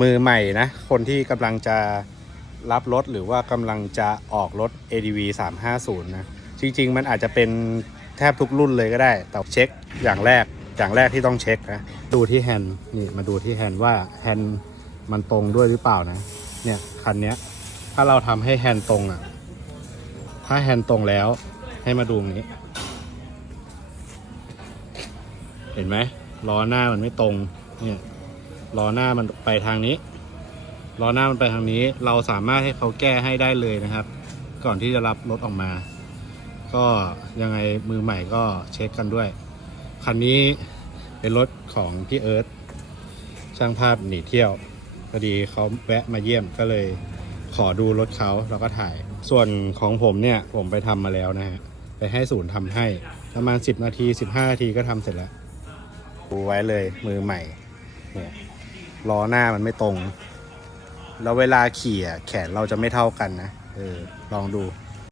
มือใหม่นะ คนที่กำลังจะรับรถหรือว่ากำลังจะออกรถ ADV 350 นะ จริง ๆ มันอาจจะเป็นแทบทุกรุ่นเลยก็ได้ แต่เช็คอย่างแรกอย่างแรกที่ต้องเช็คนะ ดูที่แฮนด์นี่มาดูที่แฮนด์ว่าแฮนด์มันตรงด้วยหรือเปล่านะ เนี่ยคันนี้ถ้าเราทำให้แฮนด์ตรงอะ่ะ ถ้าแฮนด์ตรงแล้วให้มาดูตรงนี้ เห็นไหมล้อหน้ามันไม่ตรงเนี่ย ล้อหน้ามันไปทางนี้ล้อหน้ามันไปทางนี้ เราสามารถให้เขาแก้ให้ได้เลยนะครับ ก่อนที่จะรับรถออกมา ก็ยังไงมือใหม่ก็เช็คกันด้วย คันนี้เป็นรถของพี่เอิร์ธช่างภาพหนีเที่ยวพอดีเขาแวะมาเยี่ยมก็เลยขอดูรถเขาแล้วก็ถ่าย ส่วนของผมเนี่ยผมไปทำมาแล้วนะฮะไปให้ศูนย์ทำให้ประมาณ 10 นาที 15 นาทีก็ทำเสร็จแล้วดูไว้เลยมือใหม่เนี่ย ล้อหน้ามันไม่ตรง แล้วเวลาขี่อะแขนเราจะไม่เท่ากันนะ เออ ลองดู